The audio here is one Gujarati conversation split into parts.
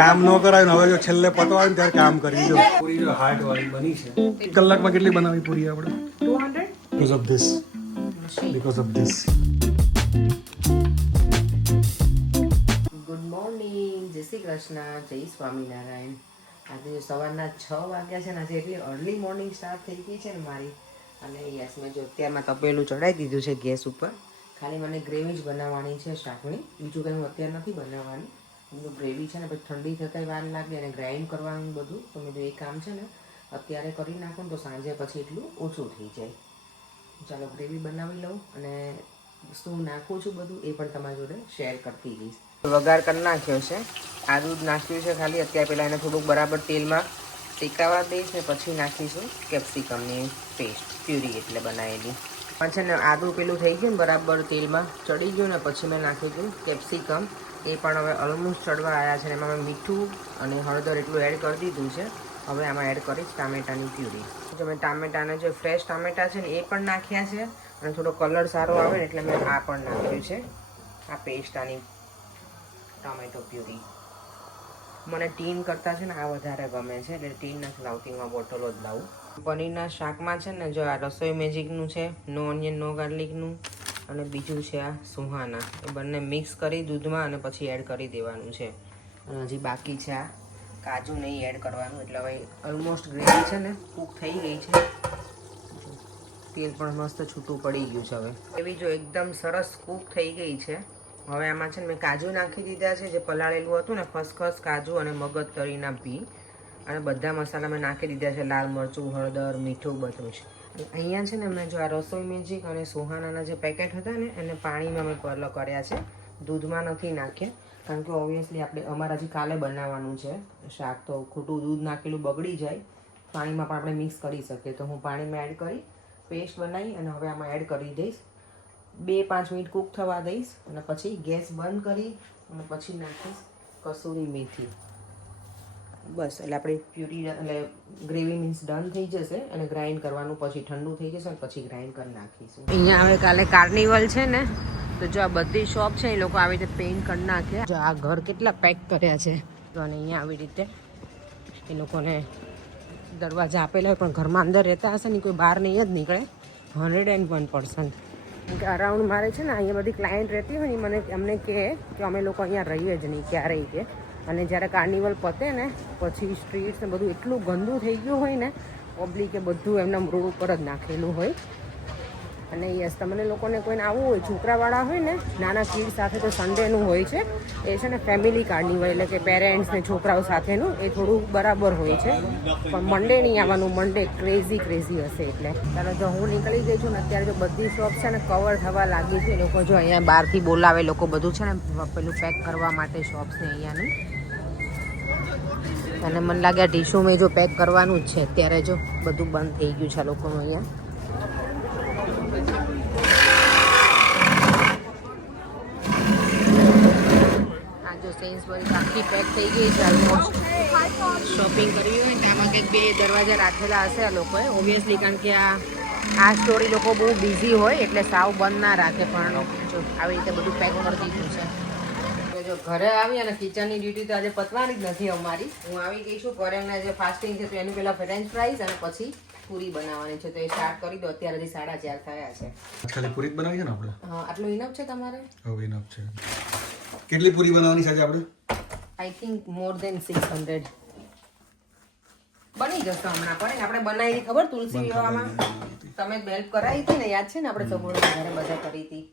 કામ ન કરાય ને હવે જો છેલ્લે પતવા ને ત્યારે કામ કરી જો. પૂરી જો હાર્ટ વાળી બની છે. કલાકમાં કેટલી બનાવી પૂરી આપણે? Two hundred because of this because of this good morning જય શ્રી કૃષ્ણ. જય સ્વામિનારાયણ. આજે સવારના છ વાગ્યા છે ને આજે એટલી અર્લી મોર્નિંગ સ્ટાર્ટ થઈ ગઈ છે ને મારી. અને યસ મેં જો અત્યારમાં તપેલું ચડાવી દીધું છે ગેસ ઉપર. ખાલી મને ગ્રેવી જ બનાવવાની છે શાકની. બીજું કંઈ હું અત્યારે નથી બનાવવાની. એમનું ગ્રેવી છે ને પછી ઠંડી થતાંય વાર લાગે અને ગ્રાઇન્ડ કરવાનું બધું, તો મેં જો એ કામ છે ને, અત્યારે કરી નાખું ને તો સાંજે પછી એટલું ઓછું થઈ જાય. ચાલો ગ્રેવી બનાવી લઉં અને શું નાખું છું બધું એ પણ તમારી જોડે શેર કરતી જઈશ. વઘાર કરી નાખ્યો છે. આદુ જ નાખ્યું છે ખાલી. અત્યારે પહેલાં એને થોડુંક બરાબર તેલમાં શેકાવા દઈશ ને પછી નાખીશું કેપ્સિકમની પેસ્ટ, પ્યુરી એટલે બનાવેલી. પણ છે ને, આદુ પેલું થઈ ગયું ને બરાબર તેલમાં ચડી ગયું ને પછી મેં નાખ્યું હતું કેપ્સિકમ. એ પણ હવે ઓલમોસ્ટ ચડવા આવ્યા છે એમાં મેં મીઠું અને હળદર એટલું એડ કરી દીધું છે. હવે આમાં એડ કરીશ ટામેટાની પ્યુરી. જો મેં ટામેટાના જે ફ્રેશ ટામેટા છે ને એ પણ નાખ્યા છે અને થોડો કલર સારો આવે ને એટલે મેં આ પણ નાખ્યું છે. આ પેસ્ટાની ટામેટો પ્યુરી. મને ટીન કરતાં છે ને આ વધારે ગમે છે, એટલે ટીન નથી લાવતી, હું બોટલો જ લાવું. પનીરના શાકમાં છે ને જો આ રસોઈ મેજિકનું છે નો ઓનિયન નો. ગાર્લિકનું અને બીજું છે આ સુહાના. એ બંને મિક્સ કરી દૂધમાં અને પછી એડ કરી દેવાનું છે. અને હજી બાકી છે આ કાજુ નહીં એડ કરવાનું. એટલે હવે ઓલમોસ્ટ ગ્રેવી છે ને કૂક થઈ ગઈ છે. તેલ પણ મસ્ત છૂટું પડી ગયું છે હવે. એવી જો એકદમ સરસ કૂક થઈ ગઈ છે. હવે આમાં છે ને મેં કાજુ નાખી દીધા છે, જે પલાળેલું હતું ને, ખસખસ, કાજુ અને મગજ તરીના પી અને બધા મસાલા મેં નાખી દીધા છે, લાલ મરચું, હળદર, મીઠું બધું જ. અહીંયા છે ને મેં જો આ રસોઈ મેજિક અને સુહાનાના જે પેકેટ હતા ને, એને પાણીમાં મેં પરલો કર્યા છે. દૂધમાં નથી નાખ્યા, કારણ કે ઓબ્વિયસલી આપણે અમારે હજી કાલે બનાવવાનું છે, શાક તો ખોટું દૂધ નાખેલું બગડી જાય, પાણીમાં પણ આપણે મિક્સ કરી શકીએ. તો હું પાણીમાં એડ કરી પેસ્ટ બનાવી અને હવે આમાં એડ કરી દઈશ. બે પાંચ મિનિટ કૂક થવા દઈશ અને પછી ગેસ બંધ કરી અને પછી નાખીશ કસૂરી મેથી. બસ, એટલે આપણી પ્યુરી એટલે ગ્રેવી મીન્સ ડન થઈ જશે અને ગ્રાઇન્ડ કરવાનું પછી ઠંડુ થઈ જશે અને પછી ગ્રાઇન્ડ કરી નાખીશું. અહીંયા હવે કાલે કાર્નિવલ છે ને, તો જો આ બધી શોપ છે એ લોકો આવી રીતે પેઇન્ટ કરી નાખ્યા જો આ ઘર કેટલા પેક કર્યા છે. તો અને અહીંયા આવી રીતે એ લોકોને દરવાજા આપેલા હોય, પણ ઘરમાં અંદર રહેતા હશે ને કોઈ બહાર નહીં જ નીકળે. Hundred and one percent around મારે છે ને, અહીંયા બધી ક્લાયન્ટ રહેતી હોય ને મને અમને કહે કે અમે લોકો અહીંયા રહીએ જ નહીં, ક્યારેય કે. અને જ્યારે કાર્નિવલ પતે ને, પછી સ્ટ્રીટ્સ ને બધું એટલું ગંદુ થઈ ગયું હોય ને પબ્લિકે બધું એમના રોડ ઉપર જ નાખેલું હોય. અને યસ તમને લોકોને કોઈને આવવું હોય, છોકરાવાળા હોય ને, નાના કિડ સાથે તો સન્ડેનું હોય છે. એ છે ને ફેમિલી કાર્નિવલ એટલે કે પેરેન્ટ્સ ને છોકરાઓ સાથેનું, એ થોડું બરાબર હોય છે. પણ મંડે નહીં આવવાનું મંડે ક્રેઝી ક્રેઝી હશે એટલે. ચાલો, જો હું નીકળી ગઈ છું ને, અત્યારે જો બધી શોપ છે ને કવર થવા લાગી છે. લોકો જો અહીંયા બહારથી બોલાવે લોકો બધું છે ને, પેલું પેક કરવા માટે શોપ્સ ને અહીંયાની. અને મને લાગે આ ટીશ્યુ મેં જો પેક કરવાનું જ છે, અત્યારે જો બધું બંધ થઈ ગયું છે લોકોનું અહીંયા. સેન્સબરી આખી પેક થઈ ગઈ છે શોપિંગ કરવી ને બે દરવાજા રાખેલા હશે આ લોકોએ ઓબ્વિયસલી કારણ કે આ આ સ્ટોરી લોકો બહુ બિઝી હોય, એટલે સાવ બંધ ના રાખે પણ આવી રીતે બધું પેક કરી દીધું જો ઘરે આવી અને કિચનની ડ્યુટી તો આજે પતવાની જ નથી અમારી. હું આવી ગઈ છું કોરેંગના જે ફાસ્ટિંગ છે તો એની પહેલાં ફ્રેન્ચ ફ્રાઈઝ અને પછી પૂરી બનાવવાની છે. તો એ સ્ટાર્ટ કરી દો અત્યારે હજી સાડા ચાર થયા છે. ખાલી પૂરી જ બનાવી છે ને આપણે? હા આટલું ઇનફ છે તમારે? હવે ઇનફ છે. કેટલી પૂરી બનાવવાની છે આજે આપણે? I think more than six hundred બની જશે હમણાં પણ. આપણે બનાવી ખબર તુલસી વિવાહમાં? તમે હેલ્પ કરાવી હતી ને યાદ છે ને આપણે સગવડના ઘરે બધા કરી હતી?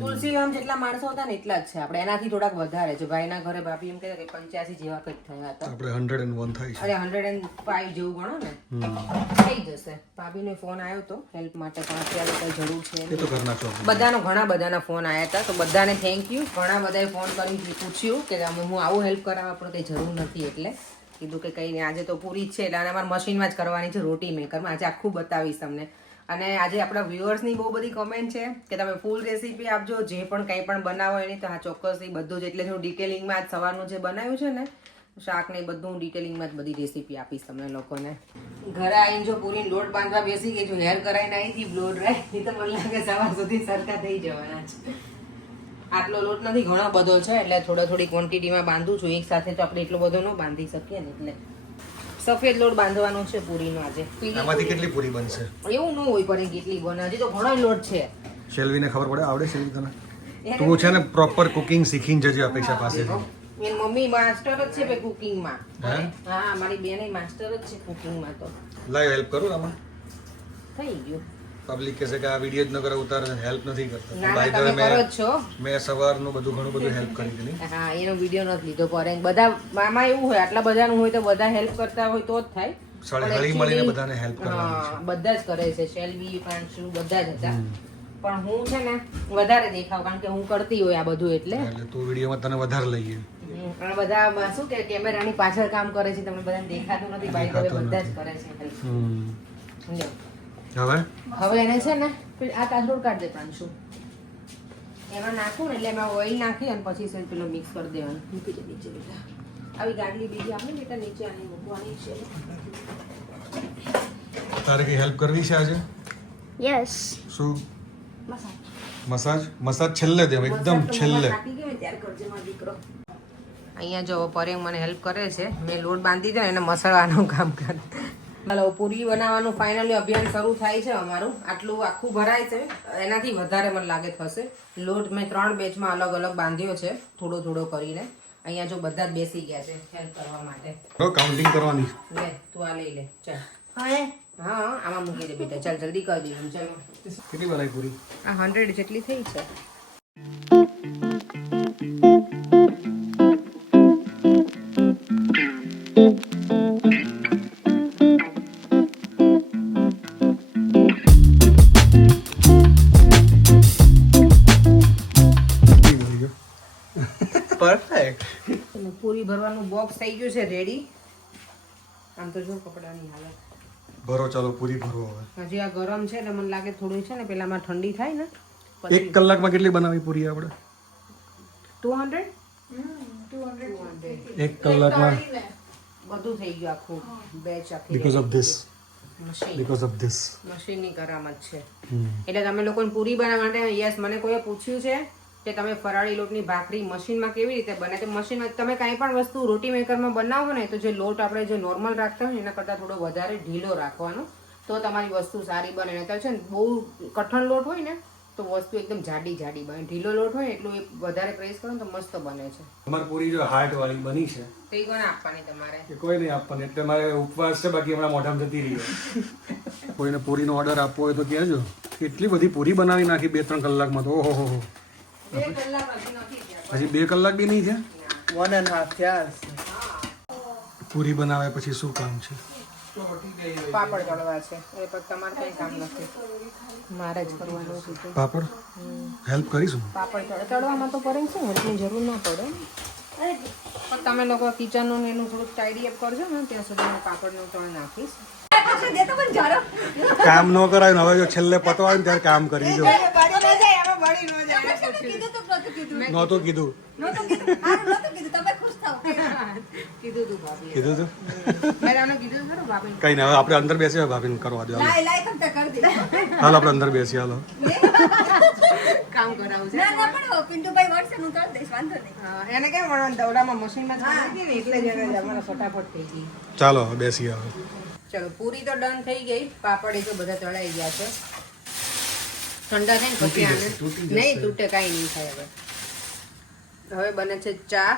તુલસી વિવાહમાં જેટલા માણસો હતા ને એટલા જ છે. આપણે એનાથી થોડાક વધારે છે. ભાઈના ઘરે ભાભી એમ કે પંચ્યાસી જેવા કંઈક થયા હતા. આપણે હંડ્રેડ એન્ડ વન થાય અરે હંડ્રેડ એન્ડ ફાઈવ જેવું ગણો ને થઈ જશે. ભાભીનો ફોન આવ્યો હતો હેલ્પ માટે પણ અત્યારે કઈ જરૂર છે એ તો ઘરના ચોક બધાનો ઘણા બધાના ફોન આવ્યા હતા. તો બધાને થેન્ક યુ ઘણા બધાએ ફોન કરી પૂછ્યું કે હું આવું હેલ્પ કરાવવા પણ કંઈ જરૂર નથી એટલે. કીધું કે કંઈ નહીં. આજે તો પૂરી જ છે. એટલે આને અમારે મશીનમાં જ કરવાની છે રોટી મેકરમાં આજે આખું બતાવીશ તમને. અને આજે આપણા વ્યુઅર્સની બહુ બધી કમેન્ટ છે કે તમે ફૂલ રેસીપી આપજો, જે પણ કંઈ પણ બનાવો એની તો હા ચોક્કસથી બધું જ, એટલે હું ડિટેલિંગમાં આજ સવારનું જે બનાવ્યું છે ને, શાક ને બધું હું ડિટેલિંગમાં જ બધી રેસીપી આપીશ તમને લોકોને. ઘરે આવીને જો પૂરી લોટ બાંધવા બેસી ગઈ છું, હેર કરાઈને આવી હતી બ્લો ડ્રાય તો મને લાગે સવાર સુધી સરખા થઈ જવાના છે. આટલો લોટ નથી, ઘણો બધો છે, એટલે થોડો થોડી ક્વોન્ટિટીમાં બાંધું છું, એક સાથે તો આપણે એટલો બધો ન બાંધી શકીએ ને, એટલે સફેદ લોટ બાંધવાનો છે પૂરીનો આજે. આમાંથી કેટલી પૂરી બનશે. એવું ન હોય પણ કેટલી બને. હજી તો ઘણો લોટ છે. શેલ્વીને ખબર પડે? આવડે શેલ્વી તને? તું છે ને પ્રોપર કુકિંગ શીખીને જજે અપેક્ષા પાસે. એની મમ્મી માસ્ટર જ છે ભાઈ કુકિંગમાં હે? હા મારી બેન માસ્ટર જ છે કુકિંગમાં તો. લાઈવ હેલ્પ કરું આમાં થઈ ગયું. પબ્લિક કહેશે કે આ વીડિયો જ ન કરે ઉતાર હેલ્પ નથી કરતા. બાય ધ છો. મેં સવારનું બધું ઘણું બધું હેલ્પ કરી દીધી હા એનો વીડિયો નથી લીધો પર. બધા મામા એવું હોય આટલા બધાનું હોય તો બધા હેલ્પ કરતા હોય તો જ થાય. હળી મળીને બધાને હેલ્પ કરવાની હા, બધા જ કરે છે. શેલ્વી પાંચુ બધા જ હતા. પણ હું છે ને વધારે દેખાવ કારણ કે હું કરતી હોય આ બધું એટલે. એટલે તું વિડીયોમાં તને વધારે લઈએ પણ બધા શું કે કેમેરાની પાછળ કામ કરે છે તમને બધાને દેખાતું નથી. વે બધા જ કરે છે help. હવે? હવે એને છે ને આ કાથરોડ કાઢ દે પ્રાંશુ એમાં નાખું ને એટલે એમાં ઓઇલ નાખી અને પછી છે પેલો મિક્સ કરી દેવાનું. મૂકી દે નીચે બેટા. આવી ગાડલી બીજી આપણે બેટા નીચે આની મૂકવાની છે. તારે કઈ હેલ્પ કરવી છે આજે? યસ શું? મસાજ. મસાજ? મસાજ છેલ્લે દેવ એકદમ છેલ્લે. અહીંયા જો પરેંગ મને હેલ્પ કરે છે મેં લોટ બાંધી દે એને મસળવાનું કામ કરે ચાલો પૂરી બનાવવાનું ફાઇનલી અભિયાન શરૂ થાય છે અમારું. આટલું આખું ભરાય છે. એનાથી વધારે મને લાગે થશે. લોટ મેં ત્રણ બેચમાં અલગ અલગ બાંધ્યો છે થોડો થોડો કરીને. અહીંયા જો બધા જ બેસી ગયા છે હેલ્પ કરવા માટે. કાઉન્ટિંગ કરવાની. લે તું આ લઈ લે. ચાલ. હા આમાં મૂકી દે બેટા. ચાલ જલ્દી કરી દે ચાલ. કેટલી બનાવી પૂરી? આ હંડ્રેડ જેટલી થઈ છે. પૂરી ભરવાનું બોક્સ થઈ ગયું છે રેડી આમ તો જો કપડાની હાલત. ભરો ચાલો પૂરી ભરો હવે. હજી આ ગરમ છે એટલે મને લાગે થોડું છે ને પેલામાં ઠંડી થાય ને. એક કલાકમાં કેટલી બનાવી પૂરી આપણે? ટુ હંડ્રેડ એક કલાકમાં. બધું થઈ ગયું આખું. બેચ આખી because of this machine because of this મશીનની કરામત છે. એટલે તમે લોકોને પૂરી બનાવવા માટે યસ મને કોઈએ પૂછ્યું છે? કે તમે ફરાળી લોટની ભાખરી મશીનમાં કેવી રીતે બને? તો મશીનમાં તમે કાંઈ પણ વસ્તુ રોટી મેકરમાં બનાવો ને તો જે લોટ આપણે જે નોર્મલ રાખતા હોય ને એના કરતાં થોડો વધારે ઢીલો રાખવાનો. તો તમારી વસ્તુ સારી બને. નહીં તો છે ને બહુ કઠણ લોટ હોય ને તો વસ્તુ એકદમ જાડી જાડી બને. ઢીલો લોટ હોય એટલું એ વધારે પ્રેસ કરો ને તો મસ્ત બને છે. અમારી પૂરી જો હાર્ટ વાળી બની છે તો એ કોને આપવાની તમારે. કોઈ નહીં આપવાની. એટલે મારે ઉપવાસ છે બાકી હમણાં મોઢામાં જતી રહી કોઈને પૂરીનો ઓર્ડર આપવો હોય તો કહેજો. કેટલી બધી પૂરી બનાવી નાખી બે ત્રણ કલાકમાં તો. ઓહો હો. હજી બે કલાક બી નહીં થયા? વન એન્ડ હાફ થયા. પૂરી બનાવે પછી શું કામ છે? પાપડ તળવા છે. એ પણ તમારે કઈ કામ નથી. મારે જ કરવાનું છે. પાપડ? હેલ્પ કરીશું? પાપડ તળ- તળવામાં તો પડે છે એટલી જરૂર ના પડે. પણ તમે લોકો કિચનનું ને એનું થોડુંક ટાઈડી અપ કરજો ને ત્યાં સુધી હું પાપડનું તળ નાખીશ. કામ ન કરાય હવે જો છેલ્લે પતવાય ત્યારે કામ કરી જો. નહોતું કીધું. કીધું. તું ભાભી. કીધું તું? મેં તમને કીધું ખરું ભાભી. કઈ ના હવે આપણે અંદર બેસીએ ભાભીને કરવા દો. હાલો. હાલો આપણે અંદર બેસીએ હાલો. કામ કરાવું છે. હા, એને કેમ વળવાનું? દવડામાં મશીનમાં ચાલી ને એટલે ફટાફટ થઈ ગઈ. ચાલો બેસીએ હવે. ચલો પૂરી તો ડન થઈ ગઈ. પાપડ એ તો બધા તળાઈ ગયા છે. ઠંડા થાય ને પછી આને નહીં તૂટે કાંઈ નહીં થાય હવે. હવે બને છે ચા.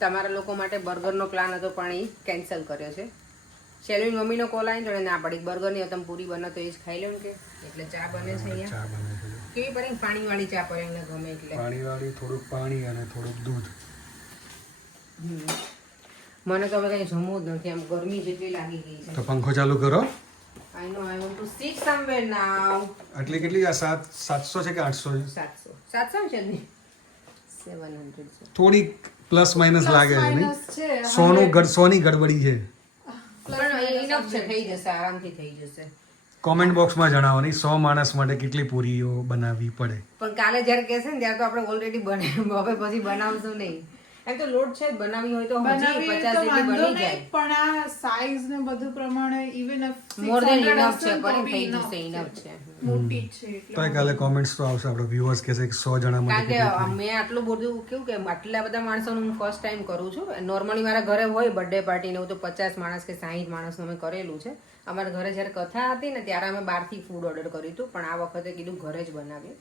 તમારા લોકો માટે બર્ગરનો પ્લાન હતો પણ એ કેન્સલ કર્યો છે. શેલવી મમ્મીનો કોલ આવીને જોડે ના પડી. બર્ગરની તમે પૂરી બને તો એ જ ખાઈ લો ને કે? એટલે ચા બને છે અહીંયા. કેવી પડે પાણીવાળી ચા પડે એને ગમે એટલે? પાણીવાળી થોડુંક પાણી અને થોડુંક દૂધ. મને તો હવે કંઈ જમવું જ નથી. આમ ગરમી જેટલી લાગી ગઈ છે. તો પંખો ચાલુ કરો. આટલી કેટલી આ સાત સાતસો છે કે આઠસો છે? સાતસો. સાતસો છે ને? છે. થોડીક પ્લસ માઇનસ લાગે છે નહીં? સોનું ગડ સોની ગડબડી છે. પણ ઇનફ છે થઈ જશે આરામથી થઈ જશે. કોમેન્ટ બોક્સમાં જણાવો નહીં? સો માણસ માટે કેટલી પૂરીઓ બનાવવી પડે? પણ કાલે જ્યારે કહેશે ને ત્યારે તો આપણે ઓલરેડી બને હવે પછી બનાવશું નહીં. એમ તો લોટ છે બનાવી હોય તો હજી બનાવીએ પચાસ તો જેટલી બની જાય. પણ આ સાઈઝ ને બધું પ્રમાણે ઇવન મોર ધેન ઇનફ છે પણ થઈ જશે ઇનફ છે. મોટી છે તો કાલે કોમેન્ટ્સ તો આવશે આપણા વ્યુઅર્સ કહેશે કે 100 જણા માટે કારણ કે મેં આટલું બધું કેવું કે આટલા બધા માણસોનું હું ફર્સ્ટ ટાઈમ કરું છું. નોર્મલી મારા ઘરે હોય બર્થડે પાર્ટી ને એવું તો પચાસ માણસ કે સાહીઠ માણસનું મેં કરેલું છે. અમારા ઘરે જ્યારે કથા હતી ને ત્યારે અમે બહારથી ફૂડ ઓર્ડર કર્યું હતું પણ આ વખતે કીધું ઘરે જ બનાવીએ.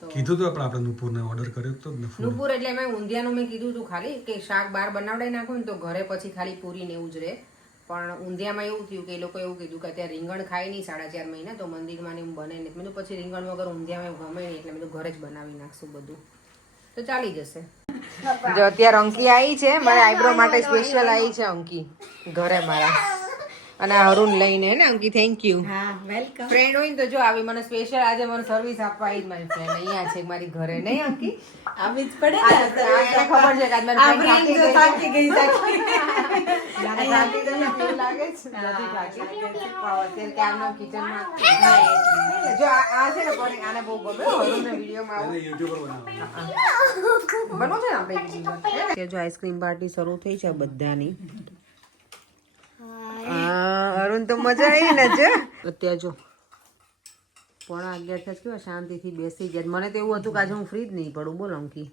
કીધું તો આપણે આપણે નુપુરને ઓર્ડર કર્યો તો. નુપુર એટલે મેં ઊંધિયાનું મેં કીધું હતું ખાલી કે શાક બહાર બનાવડાવી નાખો ને તો ઘરે પછી ખાલી પૂરી ને એવું જ રહે. પણ ઊંધિયામાં એવું થયું કે એ લોકો એવું કીધું કે અત્યારે રીંગણ ખાય નહીં સાડા ચાર મહિના તો મંદિરમાં ને એવું બને નહીં. મેં પછી રીંગણ વગર ઊંધિયામાં ગમે નહીં એટલે મેં ઘરે જ બનાવી નાખશું બધું. તો ચાલી જશે. જો અત્યારે અંકી આવી છે. મારા આઈબ્રો માટે સ્પેશિયલ આવી છે અંકી. ઘરે મારા. અને આ અરુણ લઈને હે ને અંકી થેન્ક યુ હા વેલકમ ફ્રેન્ડ હોય ને તો જો આવી મને સ્પેશિયલ આજે મને સર્વિસ આપવા આવી જ મારી ફ્રેન્ડ અહીંયા છે મારી ઘરે નહીં અંકી આવી જ પડે ને? ખબર છે કે આજ મારી જો થાકી ગઈ થાકી ગઈ થાકી ગઈ. લાગે છે? નથી થાકી. કે આમનો કિચનમાં જો આ આ છે ને કોને આને બહુ ગમે હરુણના વિડીયોમાં આવું. એને બનાવવાનું. બનો છે ને આપણે જો આઈસ્ક્રીમ પાર્ટી શરૂ થઈ છે બધાની. હા અરુણ તો મજા આવી ને છે અત્યારે જો પોણા અગિયાર થયા કેવા શાંતિથી બેસી ગયા મને તો એવું હતું કે આજે હું ફ્રી જ નહીં પડું. બોલો અંકી.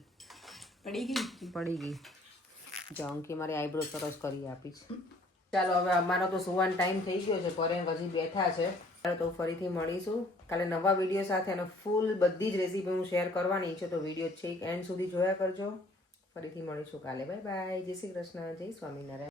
પડી ગઈ? પડી ગઈ. જો અંકી મારી આઈબ્રો સરસ કરી આપી છે. ચાલો હવે અમારો તો સુવાનો ટાઈમ થઈ ગયો છે. પરે હજી બેઠા છે. ચાલો તો ફરીથી મળીશું. કાલે નવા વીડિયો સાથે અને ફૂલ બધી જ રેસીપી હું શેર કરવાની છે તો વીડિયો છેક એન્ડ સુધી જોયા કરજો. ફરીથી મળીશું કાલે. બાય બાય જય શ્રી કૃષ્ણ. જય સ્વામિનારાયણ.